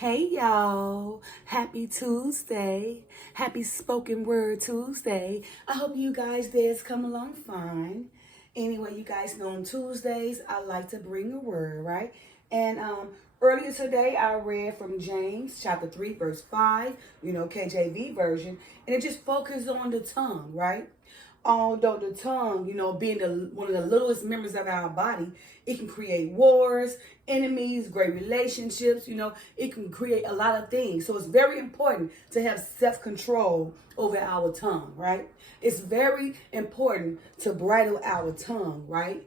Hey y'all, happy Tuesday, happy spoken word Tuesday. I hope you guys days come along fine. Anyway, you guys know on Tuesdays I like to bring a word, right? And earlier today I read from James chapter 3 verse 5, KJV version, and it just focuses on the tongue, right? Although the tongue, being one of the littlest members of our body, it can create wars, enemies, great relationships, it can create a lot of things. So it's very important to have self-control over our tongue, right? It's very important to bridle our tongue, right?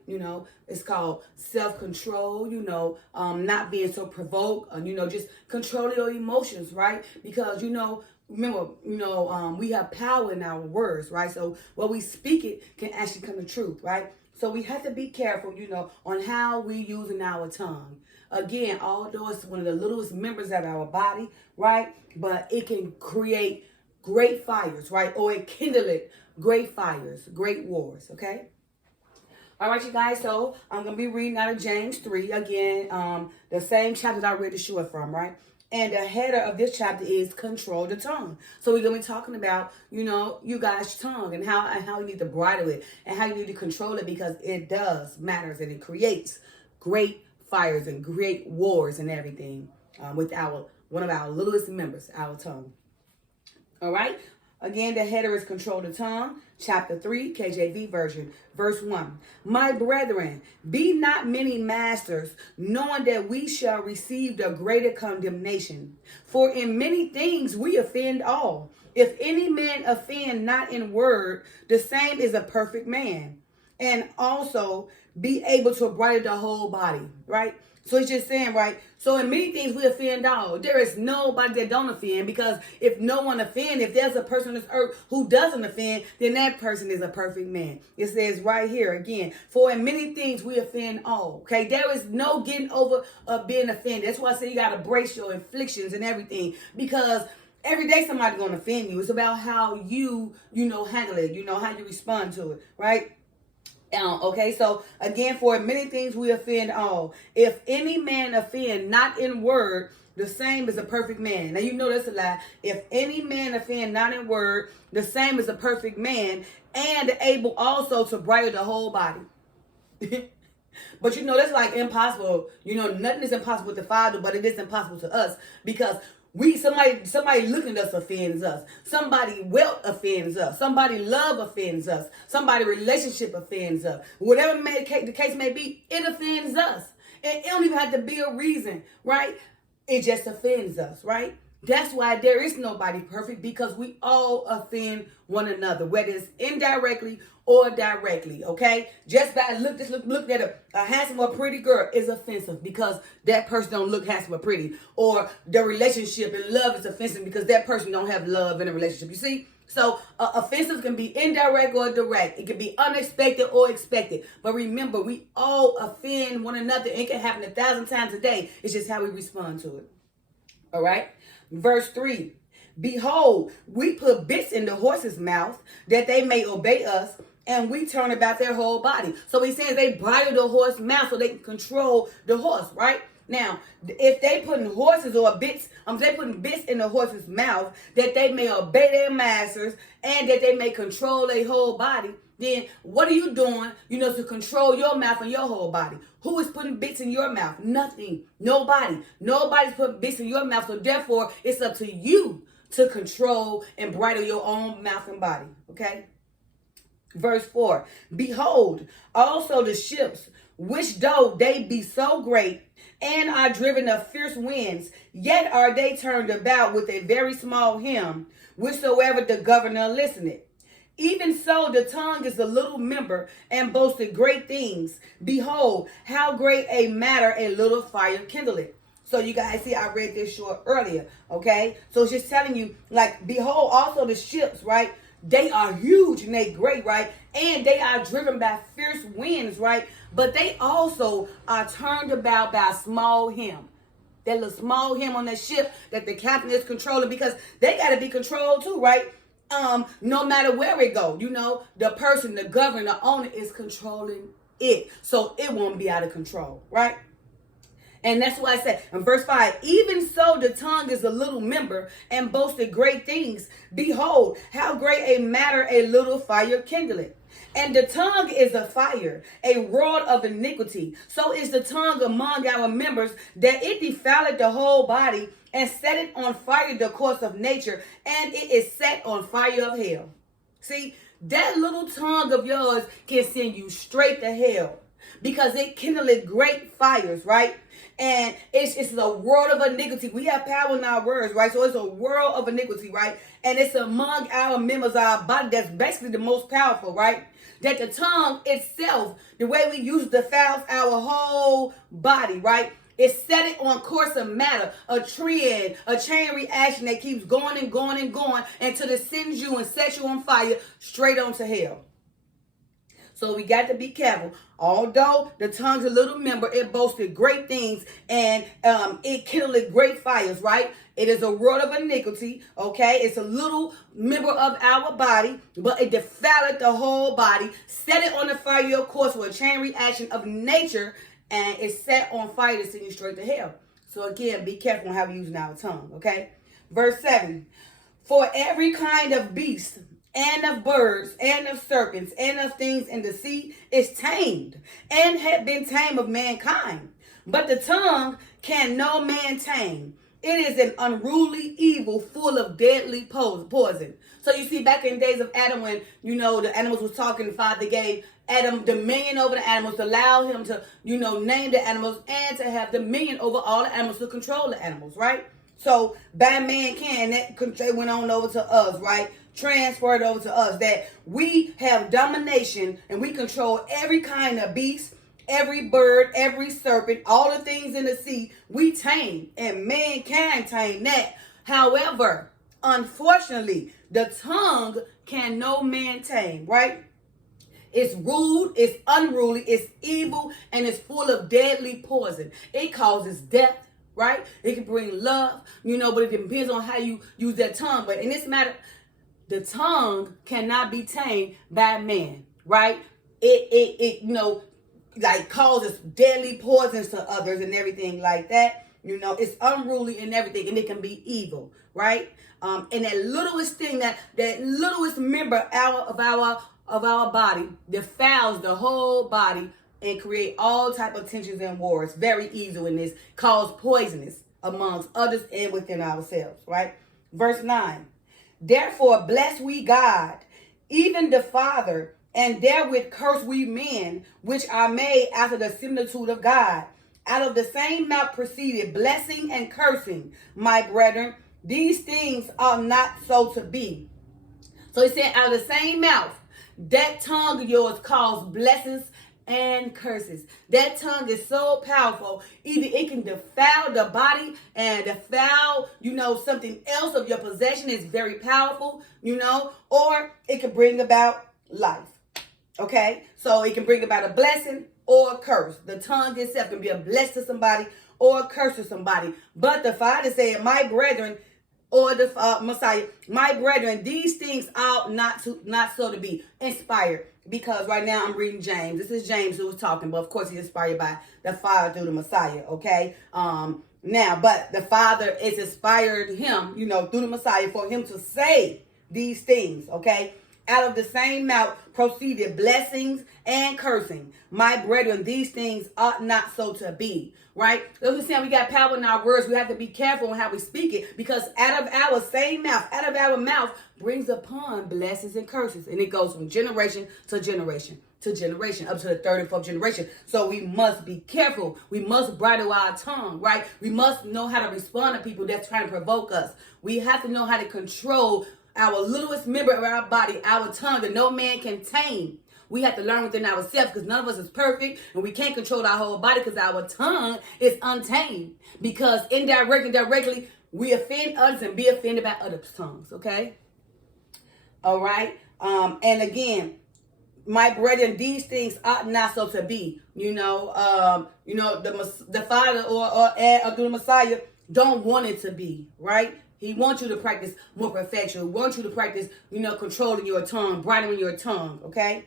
It's called self-control, not being so provoked, just controlling your emotions, right? Because, remember, we have power in our words, right? So what we speak it can actually come to truth, right? So we have to be careful, on how we using our tongue. Again, although it's one of the littlest members of our body, right? But it can create great fires, right? Or it kindle it great fires, great wars, okay? All right, you guys, so I'm going to be reading out of James 3, again, the same chapter that I read the short from, right? And the header of this chapter is control the tongue. So we're going to be talking about, you guys' tongue and how you need to bridle it and how you need to control it because it does matters and it creates great fires and great wars and everything with one of our littlest members, our tongue. All right. Again, the header is Control the Tongue, chapter 3, KJV version, verse 1. My brethren, be not many masters, knowing that we shall receive the greater condemnation. For in many things we offend all. If any man offend not in word, the same is a perfect man, and also be able to bridle the whole body, right? So it's just saying, right? So in many things we offend all. There is nobody that don't offend because if no one offend, if there's a person on this earth who doesn't offend, then that person is a perfect man. It says right here again, for in many things we offend all. Okay, there is no getting over being offended. That's why I say you got to brace your inflictions and everything because every day somebody's going to offend you. It's about how you handle it, how you respond to it, right? Okay, so again, for many things we offend all. If any man offend not in word, the same is a perfect man. Now you know that's a lie. If any man offend not in word, the same is a perfect man, and able also to bridle the whole body. But that's like impossible. Nothing is impossible with the Father, but it is impossible to us because somebody looking at us offends us. Somebody wealth offends us. Somebody love offends us. Somebody relationship offends us. Whatever the case may be, it offends us. And it don't even have to be a reason, right? It just offends us, right? That's why there is nobody perfect because we all offend one another, whether it's indirectly or directly, okay? Just by looking at a handsome or pretty girl is offensive because that person don't look handsome or pretty. Or the relationship and love is offensive because that person don't have love in a relationship. You see? So offensive can be indirect or direct. It can be unexpected or expected. But remember, we all offend one another. It can happen 1,000 times a day. It's just how we respond to it. All right? Verse 3. Behold, we put bits in the horse's mouth that they may obey us, and we turn about their whole body. So he says they bridle the horse's mouth so they can control the horse, right? Now, if they putting horses or bits, they putting bits in the horse's mouth that they may obey their masters and that they may control their whole body, then what are you doing, to control your mouth and your whole body? Who is putting bits in your mouth? Nothing. Nobody. Nobody's putting bits in your mouth. So therefore, it's up to you to control and bridle your own mouth and body. Okay? Verse 4. Behold, also the ships, which though they be so great, and are driven of fierce winds, yet are they turned about with a very small helm, whichsoever the governor listeneth. Even so, the tongue is a little member and boasted great things. Behold, how great a matter a little fire kindleth. So you guys see, I read this short earlier, okay? So it's just telling you, like, behold, also the ships, right? They are huge and they great, right? And they are driven by fierce winds, right? But they also are turned about by a small helm. That little small helm on that ship that the captain is controlling because they got to be controlled too, right? No matter where it go, the person, the governor, the owner is controlling it. So it won't be out of control, right? And that's why I said in verse 5, even so the tongue is a little member and boasted great things. Behold, how great a matter a little fire kindleth. And the tongue is a fire, a rod of iniquity. So is the tongue among our members, that it defileth the whole body, and setteth on fire the course of nature, and it is set on fire of hell. See, that little tongue of yours can send you straight to hell, because it kindleth great fires, right? And it's a world of iniquity. We have power in our words, right? So it's a world of iniquity, right? And it's among our members, our body, that's basically the most powerful, right? That the tongue itself, the way we use it, defiles our whole body, right? It set it on course of matter, a trend, a chain reaction that keeps going and going and going until it sends you and sets you on fire straight onto hell. So we got to be careful. Although the tongue's a little member, it boasted great things, and it kindled great fires, right? It is a rod of iniquity, okay? It's a little member of our body, but it defileth the whole body, set it on the fire, of course, with a chain reaction of nature, and it's set on fire to send you straight to hell. So again, be careful on how we're using our tongue, okay? Verse 7, for every kind of beast, and of birds, and of serpents, and of things in the sea is tamed, and had been tamed of mankind. But the tongue can no man tame. It is an unruly evil full of deadly poison. So you see, back in the days of Adam, when, the animals was talking, the Father gave Adam dominion over the animals, to allow him to, name the animals, and to have dominion over all the animals, to control the animals, right? So by mankind, that went on over to us, right? Transferred over to us, that we have domination and we control every kind of beast, every bird, every serpent, all the things in the sea. We tame, and mankind tame that. However, unfortunately, the tongue can no man tame, right? It's rude, it's unruly, it's evil, and it's full of deadly poison. It causes death, right? It can bring love, but it depends on how you use that tongue. But in this matter, the tongue cannot be tamed by man, right? It like causes deadly poisons to others and everything like that. It's unruly and everything, and it can be evil, right? And that littlest thing, that littlest member of our body defiles the whole body and create all type of tensions and wars. Very easy in this, cause poisonous amongst others and within ourselves, right? Verse 9. Therefore bless we God, even the Father, and therewith curse we men, which are made after the similitude of God. Out of the same mouth proceeded blessing and cursing. My brethren, these things ought not so to be. So he said, out of the same mouth, that tongue of yours calls blessings and curses. That tongue is so powerful. Either it can defile the body and defile, something else of your possession. Is very powerful, or it can bring about life. Okay, so it can bring about a blessing or a curse. The tongue itself can be a blessing to somebody or a curse to somebody. But the Father said, my brethren, or the Messiah, my brethren, these things ought not so to be. Inspired. Because right now I'm reading James. This is James who was talking, but of course he's inspired by the Father through the Messiah, okay? But the Father is inspired him, through the Messiah, for him to say these things, okay? Out of the same mouth proceeded blessings and cursing. My brethren, these things ought not so to be, right? As we're saying, we got power in our words. We have to be careful on how we speak it, because out of our same mouth, out of our mouth brings upon blessings and curses. And it goes from generation to generation to generation, up to the third and fourth generation. So we must be careful. We must bridle our tongue, right? We must know how to respond to people that's trying to provoke us. We have to know how to control our littlest member of our body, our tongue, that no man can tame. We have to learn within ourselves, because none of us is perfect, and we can't control our whole body because our tongue is untamed. Because indirectly, we offend others and be offended by others' tongues, okay? All right? And again, my brethren, these things ought not so to be. The Father or the Messiah don't want it to be, right? He wants you to practice more perfection. He wants you to practice, controlling your tongue, bridling your tongue, okay?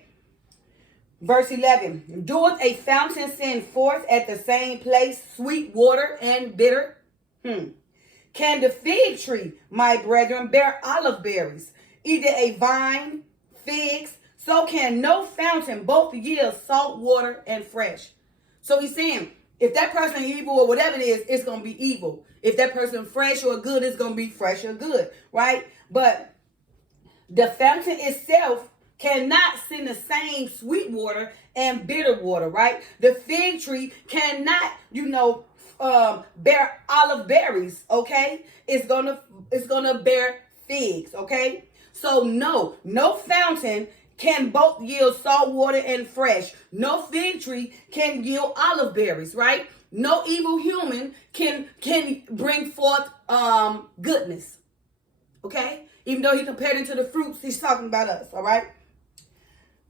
Verse 11. Doeth a fountain send forth at the same place sweet water and bitter? Can the fig tree, my brethren, bear olive berries? Either a vine, figs, so can no fountain both yield salt water and fresh. So he's saying, if that person evil or whatever it is, it's going to be evil. If that person fresh or good, it's going to be fresh or good, right? But the fountain itself cannot send the same sweet water and bitter water, right? The fig tree cannot, bear olive berries, okay? It's gonna bear figs, okay? So no fountain can both yield salt water and fresh. No fig tree can yield olive berries, right? No evil human can bring forth goodness, okay? Even though he compared it to the fruits, he's talking about us, all right?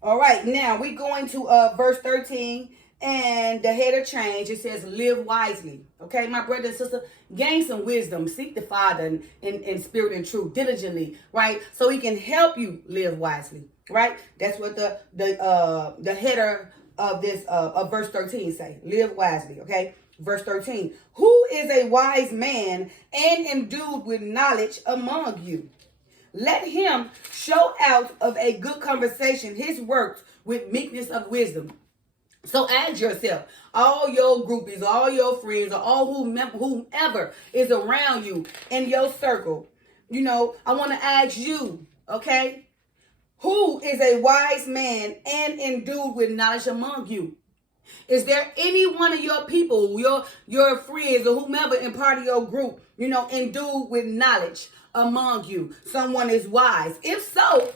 All right, now we're going to verse 13, and the header change. It says, live wisely. Okay, my brother and sister, gain some wisdom. Seek the Father in spirit and truth diligently, right? So he can help you live wisely, right? That's what the header of this of verse 13 say. Live wisely, okay? Verse 13. Who is a wise man and endued with knowledge among you? Let him show out of a good conversation his works with meekness of wisdom. So ask yourself, all your groupies, all your friends, or all whomever is around you in your circle, I want to ask you, okay, who is a wise man and endued with knowledge among you? Is there any one of your people, your friends, or whomever in part of your group, endued with knowledge among you? Someone is wise. If so,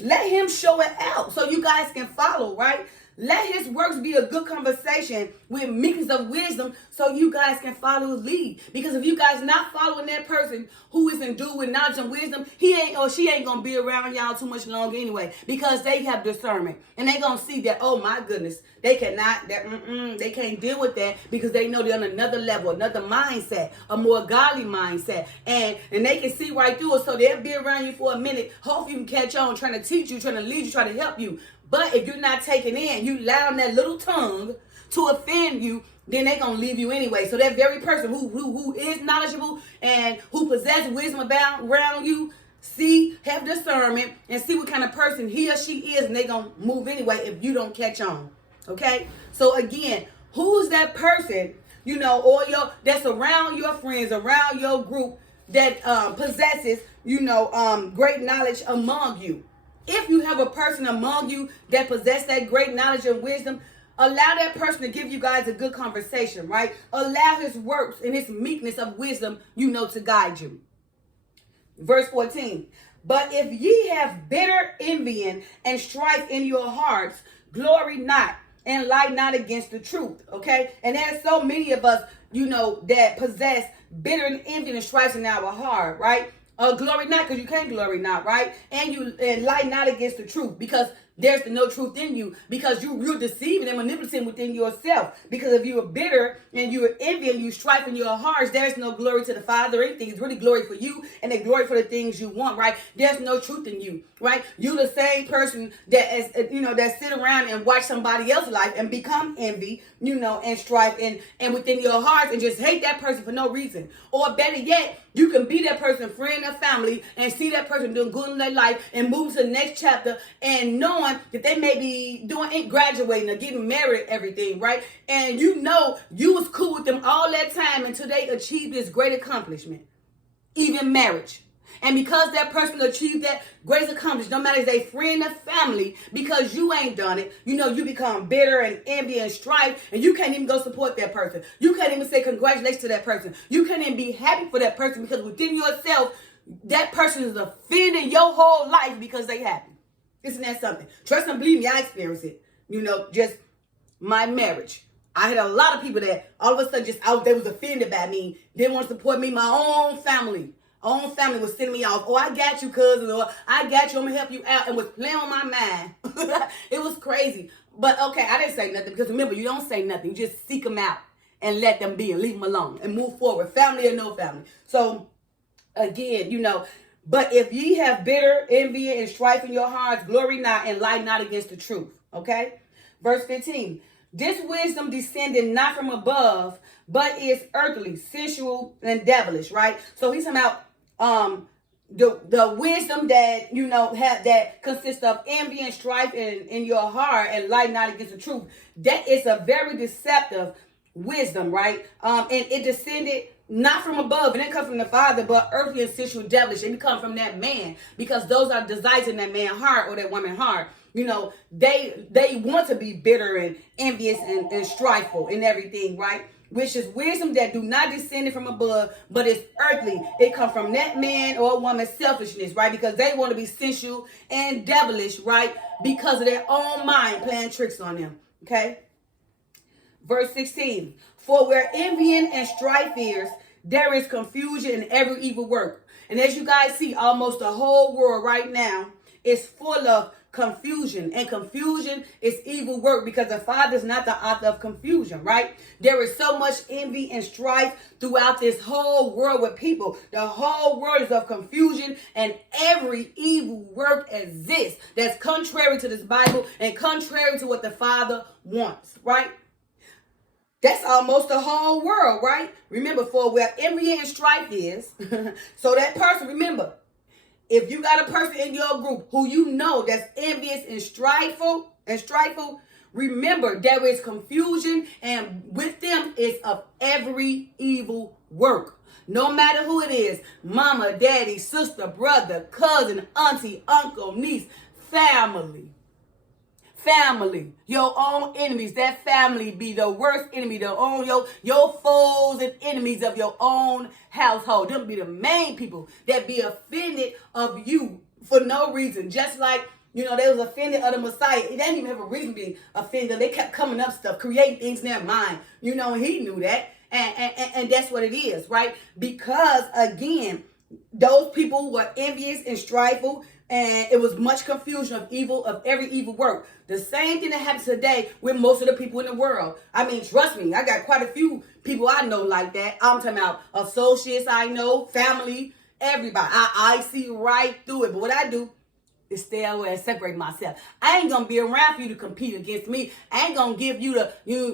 let him show it out so you guys can follow, right? Let his works be a good conversation with meekness of wisdom so you guys can follow his lead. Because if you guys not following that person who is endued with knowledge and wisdom, he ain't or she ain't going to be around y'all too much longer anyway. Because they have discernment. And they going to see that, oh my goodness, they can't deal with that because they know they're on another level, another mindset, a more godly mindset. And they can see right through it. So they'll be around you for a minute. Hopefully you can catch on, trying to teach you, trying to lead you, trying to help you. But if you're not taking in, you allowing that little tongue to offend you, then they're going to leave you anyway. So that very person who is knowledgeable and who possesses wisdom around you, have discernment, and see what kind of person he or she is, and they're going to move anyway if you don't catch on. Okay? So again, who's that person, that's around your friends, around your group that possesses, great knowledge among you? If you have a person among you that possess that great knowledge and wisdom, allow that person to give you guys a good conversation, right? Allow his works and his meekness of wisdom, to guide you. Verse 14. But if ye have bitter envying and strife in your hearts, glory not and lie not against the truth, okay? And there's so many of us, that possess bitter envy and strife in our heart, right? Glory not, because you can't glory not, right? And lie not against the truth, because there's no truth in you, because you're deceiving and manipulating within yourself. Because if you are bitter and you are envying, you strife in your hearts, there's no glory to the Father or anything. It's really glory for you and the glory for the things you want, right? There's no truth in you, right? You the same person that sit around and watch somebody else's life and become envy, and strife and within your hearts and just hate that person for no reason. Or better yet, you can be that person's friend or family and see that person doing good in their life and move to the next chapter and knowing that they may be graduating or getting married, everything, right? And you was cool with them all that time until they achieved this great accomplishment, even marriage. And because that person achieved that great accomplishment, no matter if they friend or family, because you ain't done it, you become bitter and envy and strife, and you can't even go support that person. You can't even say congratulations to that person. You can't even be happy for that person because within yourself, that person is offending your whole life because they happy. Isn't that something? Trust and believe me, I experienced it. Just my marriage. I had a lot of people that all of a sudden they was offended by me, didn't want to support me. My own family was sending me off. Oh, I got you, cousin. Or I got you. I'm going to help you out. And was playing on my mind. It was crazy. But okay, I didn't say nothing because remember, you don't say nothing. You just seek them out and let them be and leave them alone and move forward. Family or no family. So again, but if ye have bitter envy and strife in your hearts, glory not and lie not against the truth. Okay? Verse 15. This wisdom descended not from above, but is earthly, sensual, and devilish, right? So he's talking about the wisdom that have that consists of envy and strife in your heart and light not against the truth. That is a very deceptive wisdom, right? And it descended not from above, and it comes from the Father, but earthly and sensual devilish. It come from that man, because those are desires in that man's heart or that woman's heart. They want to be bitter and envious and strifeful and everything, right? Which is wisdom that do not descend from above, but it's earthly. It comes from that man or woman's selfishness, right? Because they want to be sensual and devilish, right? Because of their own mind playing tricks on them, okay? Verse 16, for where envying and strife is, there is confusion in every evil work. And as you guys see, almost the whole world right now is full of confusion, and confusion is evil work, because the Father is not the author of confusion, right? There is so much envy and strife throughout this whole world with people. The whole world is of confusion, and every evil work exists that's contrary to this Bible and contrary to what the Father wants, right? That's almost the whole world, right? Remember, for where envy and strife is, so that person, remember, if you got a person in your group who you know that's envious and strifeful, remember there is confusion, and with them is of every evil work. No matter who it is, mama, daddy, sister, brother, cousin, auntie, uncle, niece, family, your own enemies. That family be the worst enemy, your foes and enemies of your own household. Them be the main people that be offended of you for no reason. Just like, they was offended of the Messiah. It didn't even have a reason to be offended. They kept coming up stuff, creating things in their mind. And he knew that. And that's what it is, right? Because, again, those people were envious and strifeful, and it was much confusion of every evil work. The same thing that happens today with most of the people in the world. I mean, trust me, I got quite a few people I know like that. I'm talking about associates I know, family, everybody. I see right through it. But what I do is stay away and separate myself. I ain't gonna be around for you to compete against me. I ain't gonna give you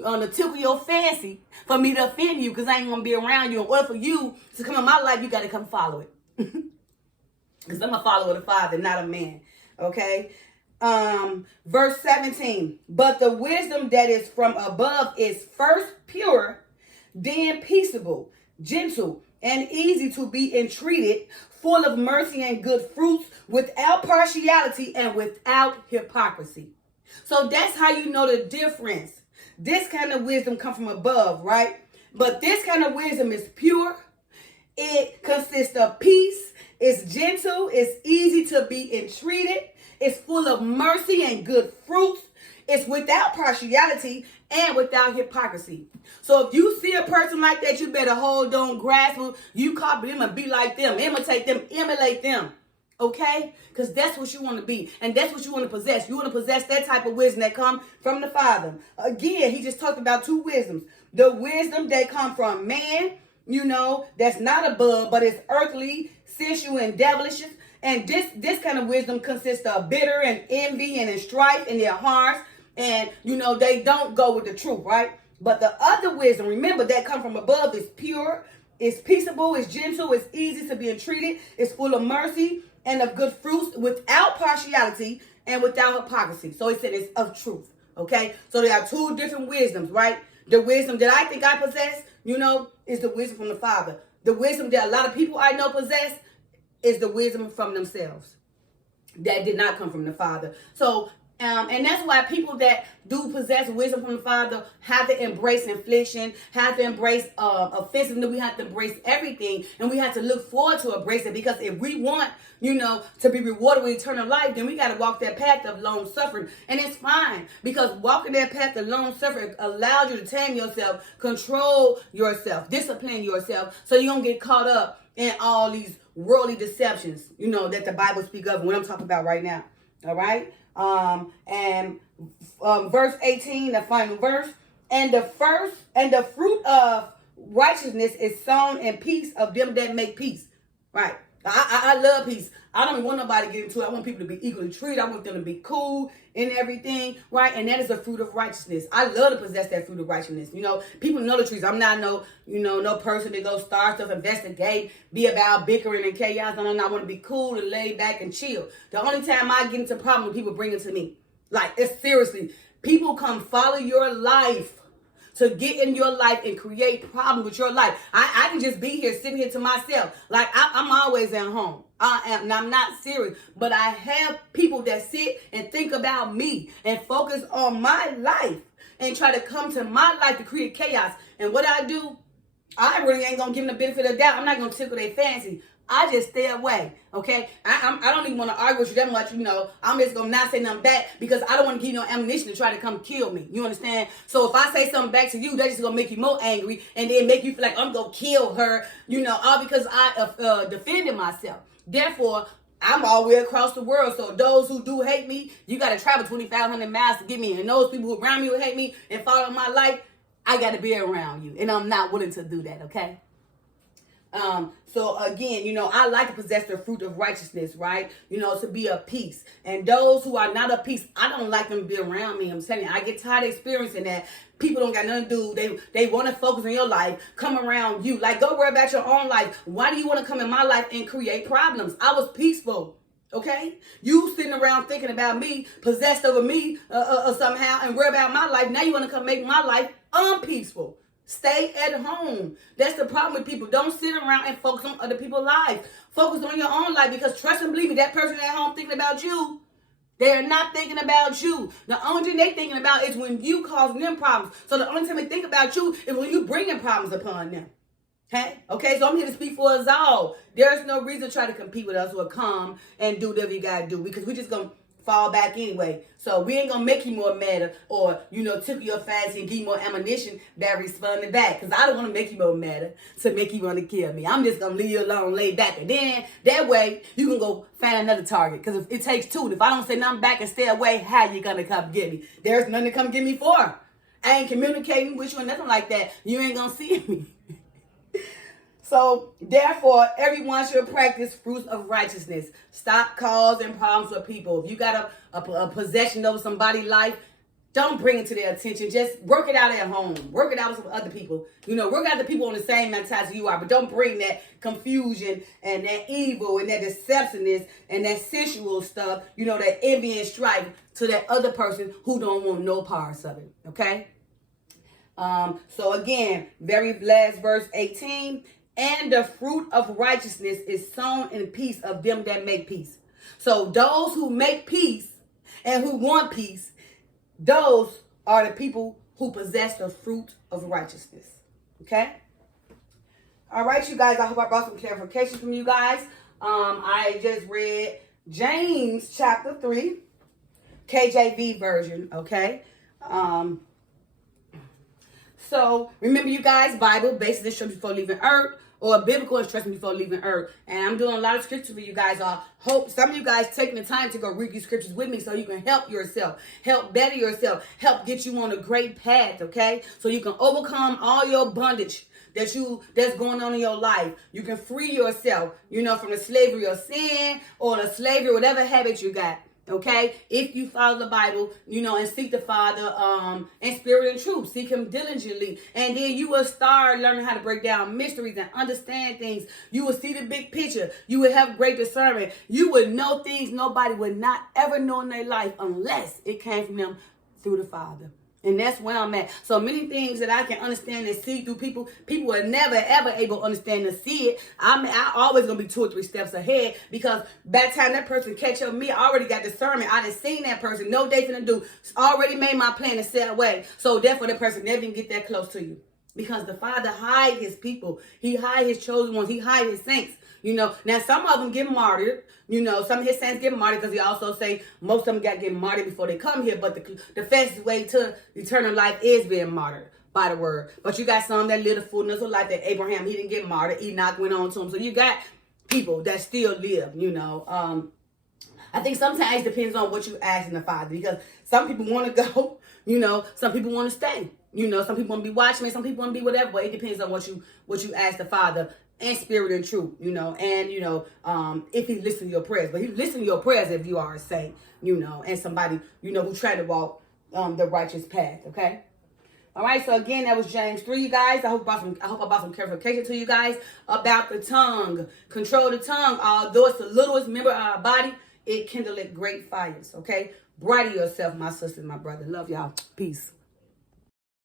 on the tip of your fancy for me to offend you, because I ain't gonna be around you. In order for you to come in my life, you gotta come follow it. Because I'm a follower of the Father, not a man. Okay? Verse 17. But the wisdom that is from above is first pure, then peaceable, gentle, and easy to be entreated, full of mercy and good fruits, without partiality and without hypocrisy. So that's how you know the difference. This kind of wisdom comes from above, right? But this kind of wisdom is pure. It consists of peace. It's gentle. It's easy to be entreated. It's full of mercy and good fruits. It's without partiality and without hypocrisy. So if you see a person like that, you better hold on, grasp them. You copy them and be like them. Imitate them. Emulate them. Okay? Because that's what you want to be. And that's what you want to possess. You want to possess that type of wisdom that comes from the Father. Again, he just talked about two wisdoms. The wisdom that comes from man, that's not above, but it's earthly, sensual, and devilish. And this kind of wisdom consists of bitter and envy and strife in their hearts. And, they don't go with the truth, right? But the other wisdom, remember, that come from above is pure, it's peaceable, it's gentle, it's easy to be entreated, it's full of mercy and of good fruits, without partiality and without hypocrisy. So he said it's of truth, okay? So there are two different wisdoms, right? The wisdom that I think I possess, is the wisdom from the Father. The wisdom that a lot of people I know possess is the wisdom from themselves that did not come from the Father. So, and that's why people that do possess wisdom from the Father have to embrace affliction, have to embrace offensiveness. We have to embrace everything, and we have to look forward to embrace it, because if we want, to be rewarded with eternal life, then we got to walk that path of long suffering. And it's fine, because walking that path of long suffering allows you to tame yourself, control yourself, discipline yourself, so you don't get caught up in all these worldly deceptions, that the Bible speaks of, what I'm talking about right now. All right? Verse 18, the final verse. And the fruit of righteousness is sown in peace of them that make peace. Right. I love peace. I don't want nobody to get into it. I want people to be equally treated. I want them to be cool and everything, right? And that is a fruit of righteousness. I love to possess that fruit of righteousness. People know the truth. I'm not no person that go start stuff, investigate, be about bickering and chaos. No. I want to be cool and lay back and chill. The only time I get into problems, people bring it to me. Like, it's seriously. People come follow your life to get in your life and create problems with your life. I can just be here, sitting here to myself. Like, I'm always at home. And I'm not serious. But I have people that sit and think about me and focus on my life and try to come to my life to create chaos. And what I do, I really ain't going to give them the benefit of the doubt. I'm not going to tickle their fancy. I just stay away, okay? I don't even want to argue with you that much, I'm just going to not say nothing back because I don't want to give you no ammunition to try to come kill me. You understand? So if I say something back to you, that's just going to make you more angry and then make you feel like I'm going to kill her, all because I defended myself. Therefore, I'm all the way across the world. So those who do hate me, you got to travel 2,500 miles to get me. And those people who around me who hate me and follow my life, I got to be around you. And I'm not willing to do that, okay? So again, I like to possess the fruit of righteousness, right? To be of peace. And those who are not of peace, I don't like them to be around me. I'm telling you, I get tired of experiencing that. People don't got nothing to do. They want to focus on your life, come around you. Like, go worry about your own life. Why do you want to come in my life and create problems? I was peaceful. Okay? You sitting around thinking about me, possessed over me somehow, and worry about my life. Now you want to come make my life unpeaceful. Stay at home. That's the problem with people. Don't sit around and focus on other people's lives. Focus on your own life, because trust and believe me, that person at home thinking about you, they're not thinking about you. The only thing they're thinking about is when you causing them problems. So the only time they think about you is when you bringing problems upon them. Okay, so I'm here to speak for us all. There's no reason to try to compete with us or come and do whatever you got to do, because we're just going to fall back anyway. So we ain't gonna make you more mad or tickle your fancy and give you more ammunition that responding back. Because I don't want to make you more mad to make you want to kill me. I'm just gonna leave you alone, lay back, and then that way you can go find another target. Because if it takes two, if I don't say nothing back and stay away, how you gonna come get me? There's nothing to come get me for. I ain't communicating with you or nothing like that. You ain't gonna see me. So, therefore, everyone should practice fruits of righteousness. Stop causing problems with people. If you got a possession over somebody's life, don't bring it to their attention. Just work it out at home. Work it out with some other people. Work out the people on the same mentality you are. But don't bring that confusion and that evil and that deceptiveness and that sensual stuff, that envy and strife to that other person who don't want no parts of it. Okay? So, again, very last verse 18. And the fruit of righteousness is sown in peace of them that make peace. So those who make peace and who want peace, those are the people who possess the fruit of righteousness. Okay? All right, you guys. I hope I brought some clarification from you guys. I just read James chapter 3, KJV version. Okay? So remember, you guys, Bible, basic instructions before leaving earth, or biblical instructions before leaving earth. And I'm doing a lot of scriptures for you guys. I hope some of you guys taking the time to go read these scriptures with me so you can help yourself, help better yourself, help get you on a great path, okay? So you can overcome all your bondage that's going on in your life. You can free yourself, from the slavery of sin or the slavery, whatever habit you got. Okay, if you follow the Bible, and seek the Father in spirit and truth, seek Him diligently, and then you will start learning how to break down mysteries and understand things. You will see the big picture. You will have great discernment. You will know things nobody would not ever know in their life unless it came from them through the Father. And that's where I'm at. So many things that I can understand and see through people are never, ever able to understand and see it. I always going to be 2 or 3 steps ahead, because by the time that person catch up with me, I already got discernment. I done seen that person. No they finna do. Already made my plan and set away. So therefore, that person never even get that close to you. Because the Father hide His people. He hide His chosen ones. He hide His saints. Now some of them get martyred. Some of His saints get martyred, because He also say most of them got to get martyred before they come here. But the fastest way to eternal life is being martyred by the word. But you got some that live the fullness of life. That Abraham, he didn't get martyred. Enoch went on to him. So you got people that still live. I think sometimes it depends on what you ask in the Father, because some people want to go. Some people want to stay. Some people want to be watchmen, some people want to be whatever, but it depends on what you ask the Father and spirit and truth, and if he listens to your prayers. But he listens to your prayers if you are a saint, and somebody, who try to walk the righteous path, okay? All right, so again, that was James 3, you guys. I hope I brought some clarification to you guys about the tongue. Control the tongue. Although it's the littlest member of our body, it kindleth great fires, okay? Brighten yourself, my sister and my brother. Love y'all. Peace.